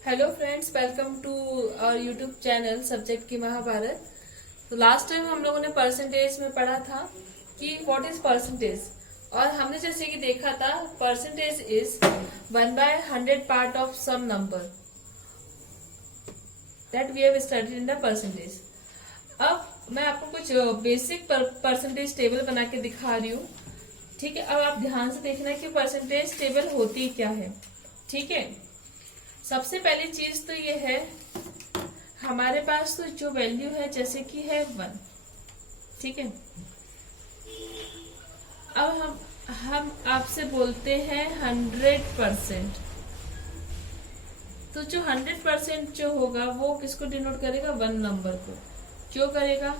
Hello friends, welcome to our YouTube channel subject की महाभारत। तो last time हम लोगों ने परसेंटेज में पढ़ा था कि व्हाट इज परसेंटेज, और हमने जैसे कि देखा था percentage is 1/100 part of some number that we have studied in the percentage. अब मैं आपको कुछ बेसिक परसेंटेज टेबल बना के दिखा रही हूँ। ठीक है, अब आप ध्यान से देखना कि परसेंटेज टेबल होती क्या है। ठीक है, सबसे पहली चीज तो ये है, हमारे पास तो जो वैल्यू है जैसे कि है 1। ठीक है, अब हम आपसे बोलते हैं 100%। तो जो 100% जो होगा वो किसको डिनोट करेगा? 1 नंबर को। क्यों करेगा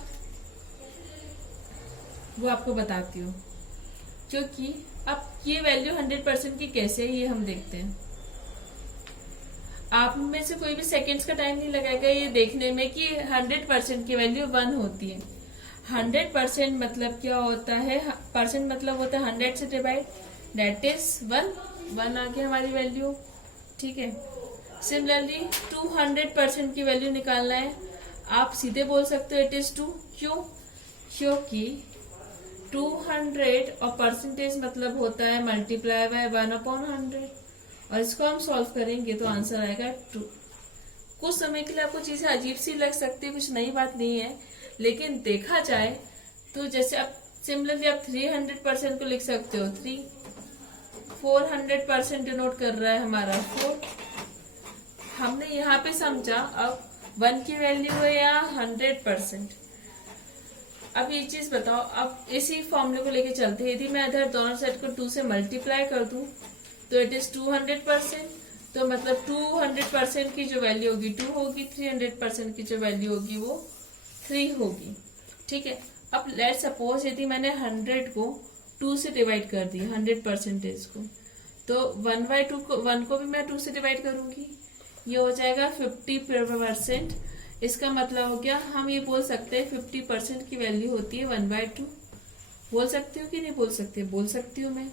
वो आपको बताती हूँ। क्योंकि अब ये वैल्यू 100% की कैसे है ये हम देखते हैं। आप में से कोई भी सेकंड्स का टाइम नहीं लगाएगा ये देखने में कि 100% की वैल्यू 1 होती है। 100% मतलब क्या होता है? परसेंट मतलब होता है 100 से डिवाइड, दैट इज 1। 1 आ गया हमारी वैल्यू। ठीक है, सिमिलरली 200% की वैल्यू निकालना है, आप सीधे बोल सकते हो इट इज 2। क्यों? क्योंकि 200 और परसेंटेज मतलब होता है मल्टीप्लाई बाय 1/100, और इसको हम सॉल्व करेंगे तो आंसर आएगा 2। कुछ समय के लिए आपको चीजें अजीब सी लग सकती है, कुछ नई बात नहीं है, लेकिन देखा जाए तो जैसे आप सिमिलरली आप 300% को लिख सकते हो 3। 400% डिनोट कर रहा है हमारा 4। हमने यहाँ पे समझा अब 1 की वैल्यू है या 100%। अब ये चीज बताओ, अब इसी फॉर्मूले को लेके चलते हैं। यदि मैं इधर दोनों साइड को 2 से मल्टीप्लाई कर दूं तो इट इज 200%। तो मतलब 200% की जो वैल्यू होगी 2 होगी, 300% की जो वैल्यू होगी वो 3 होगी। ठीक है, अब लेट सपोज यदि मैंने 100 को 2 से डिवाइड कर दी 100% को, तो 1/2 को 1 को भी मैं 2 से डिवाइड करूंगी, ये हो जाएगा 50%। इसका मतलब हो गया, हम ये बोल सकते हैं 50% की वैल्यू होती है 1/2। बोल सकती हूँ कि नहीं बोल सकती? बोल सकती हूँ मैं।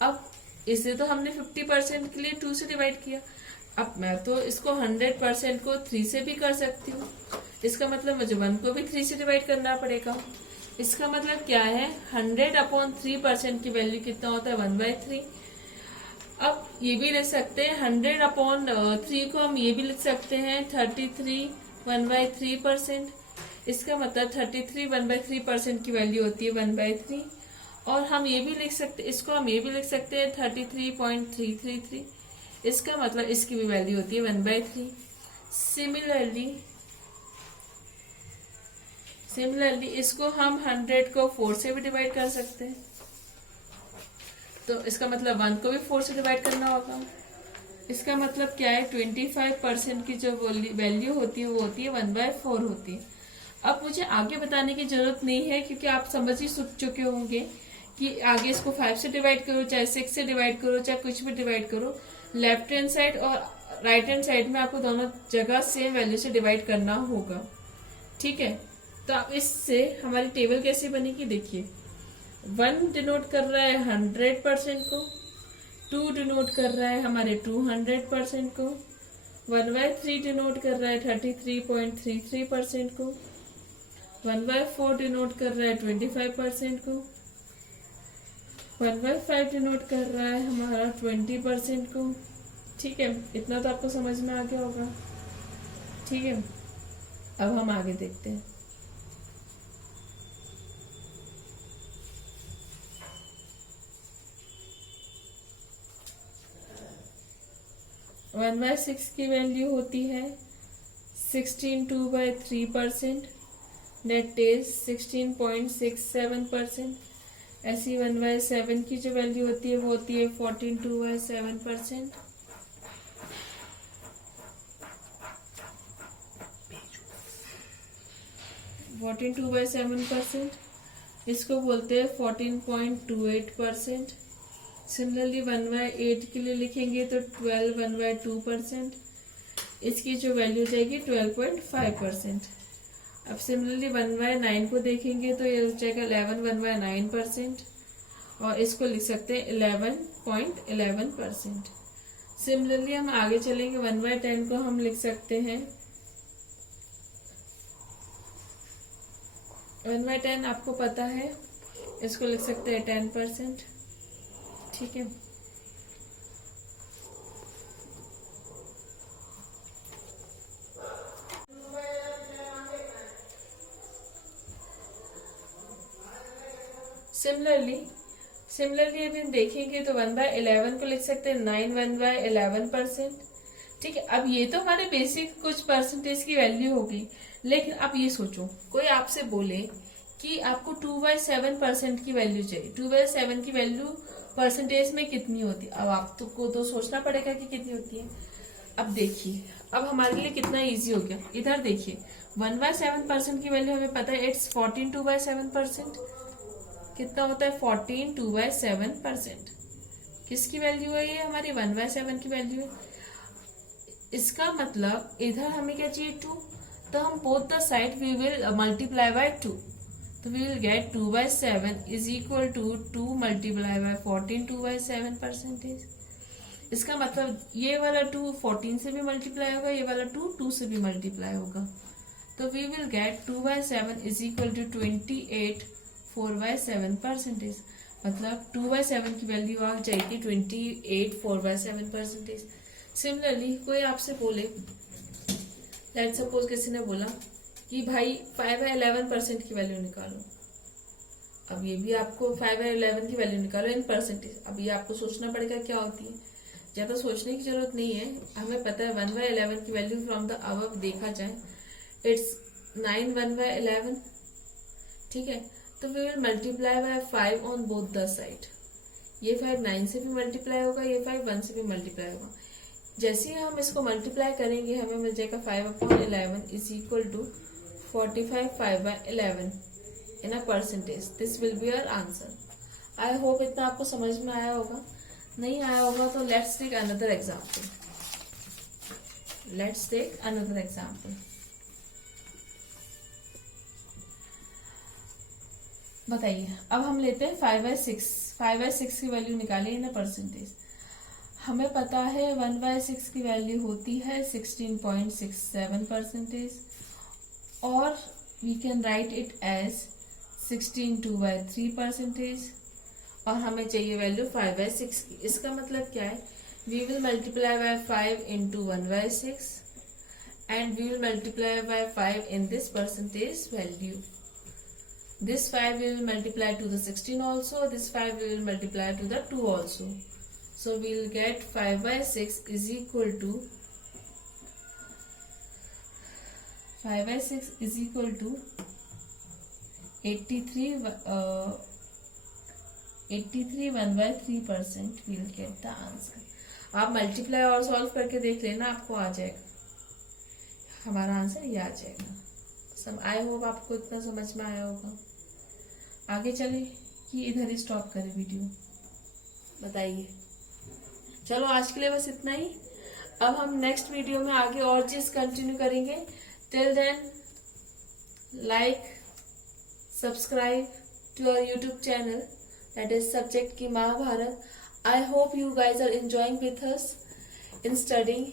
अब इसे तो हमने 50% के लिए 2 से डिवाइड किया, अब मैं तो इसको 100% को 3 से भी कर सकती हूँ। इसका मतलब मुझे 1 को भी 3 से डिवाइड करना पड़ेगा। इसका मतलब क्या है? 100/3% की वैल्यू कितना होता है? 1/3। अब ये भी लिख सकते हैं 100/3 को हम ये भी लिख सकते हैं 33 1/3%। इसका मतलब 33 1/3% की वैल्यू होती है 1/3। और हम ये भी लिख सकते, इसको हम ये भी लिख सकते हैं 33.333। इसका मतलब इसकी भी वैल्यू होती है 1/3। सिमिलरली इसको हम 100 को 4 से भी डिवाइड कर सकते हैं, तो इसका मतलब 1 को भी 4 से डिवाइड करना होगा। इसका मतलब क्या है? 25% की जो वैल्यू होती है वो होती है 1/4 होती है। अब मुझे आगे बताने की जरूरत नहीं है, क्योंकि आप समझ ही चुके होंगे कि आगे इसको 5 से डिवाइड करो, चाहे 6 से डिवाइड करो, चाहे कुछ भी डिवाइड करो, लेफ्ट हैंड साइड और राइट हैंड साइड में आपको दोनों जगह सेम वैल्यू से डिवाइड करना होगा। ठीक है, तो अब इससे हमारी टेबल कैसे बनेगी? देखिए, 1 डिनोट कर रहा है 100% को, 2 डिनोट कर रहा है हमारे 200% को, 1/3 डिनोट कर रहा है 33.33% को, 1/4 डिनोट कर रहा है 25% को, 1/5 डिनोट कर रहा है हमारा 20% को। ठीक है, इतना तो आपको समझ में आ गया होगा। ठीक है, अब हम आगे देखते हैं। 1/6 की वैल्यू होती है 16 2/3%, दैट इज 16.67%। ऐसी 1/7 की जो वैल्यू होती है वो होती है 14 2/7%। इसको बोलते हैं 14.28%। सिमिलरली 1/8 के लिए लिखेंगे तो 12 1/2%। इसकी जो वैल्यू जाएगी 12.5%। अब सिमिलरली 1/9 को देखेंगे तो ये हो जाएगा 11 1/9%, और इसको लिख सकते हैं 11.11%। सिमिलरली हम आगे चलेंगे, 1/10 को हम लिख सकते हैं 1/10 आपको पता है, इसको लिख सकते हैं 10%। ठीक है, सिमिलरली अभी हम देखेंगे तो 1/11 को लिख सकते हैं 9 1/11%। ठीक है, अब ये तो हमारे बेसिक कुछ परसेंटेज की वैल्यू होगी, लेकिन अब ये सोचो कोई आपसे बोले कि आपको 2/7% की वैल्यू चाहिए, 2/7 की वैल्यू परसेंटेज में कितनी होती है। अब आपको तो सोचना पड़ेगा कि कितनी होती है। अब देखिए, अब हमारे लिए कितना इजी हो गया। इधर देखिए 1/7% की वैल्यू हमें पता है, इट्स 14 2/7%। कितना होता है 14 2/7%। किसकी वैल्यू है ये, हमारी 1/7 की वैल्यू है। इसका मतलब इधर हमें क्या चाहिए 2, तो हम both the side we will multiply by 2, तो we will get 2/7 is equal to 2 multiply by 14 2/7%। इसका मतलब ये वाला 2 14 से भी मल्टीप्लाई होगा, ये वाला 2 2 से भी मल्टीप्लाई होगा, तो we will get 2/7 is equal to 28 4/7%। मतलब 2/7 की वैल्यु आ जाएगी 28 4/7%। सिमिलरली कोई आपसे बोले, लेट्स सपोज किसी ने बोला कि भाई 5/11% की वैल्यू निकालो। अब ये भी आपको 5/11 की वैल्यू निकालो इन परसेंटेज। अब ये आपको सोचना पड़ेगा क्या होती है, ज्यादा सोचने की जरूरत नहीं है, हमें पता है 1/11 की वैल्यू फ्रॉम द अबव देखा जाए इट्स 9 1/11। ठीक है, तो we will multiply by 5 on both the side. ये 5 9 से भी मल्टीप्लाई होगा, ये 5 1 से भी मल्टीप्लाई होगा। जैसे ही हम इसको मल्टीप्लाई करेंगे हमें मिल जाएगा 5/11 is equal to 45 5/11 in a percentage. This will be our answer. I hope इतना आपको समझ में आया होगा। नहीं आया होगा तो लेट्स टेक अनदर एग्जाम्पल। बताइए, अब हम लेते हैं 5/6 की वैल्यू निकाले इन परसेंटेज। हमें पता है 1/6 की वैल्यू होती है 16.67%, और we can write it as 16 2/3%, और हमें चाहिए वैल्यू 5/6 की। इसका मतलब क्या है, we will multiply by 5 into 1/6 and we will multiply by 5 in this percentage value. This 5 we will multiply to the 16 also. This 5 we will multiply to the 2 also. So we will get 5/6 is equal to 83 1/3%. We will get the answer. आप multiply और solve करके देख लेना, आपको आ जाएगा, हमारा answer ये आ जाएगा। आई होप आपको इतना समझ में आया होगा। आगे चले कि इधर ही स्टॉप करें वीडियो, बताइए। चलो आज के लिए बस इतना ही। अब हम नेक्स्ट वीडियो में आगे और चीज कंटिन्यू करेंगे। Till then like subscribe to our YouTube channel that is subject की Mahabharat. I hope you guys are enjoying with us in studying.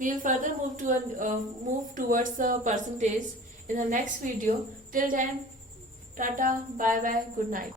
We will further move towards the percentage in the next video. Till then, tata, bye bye, good night.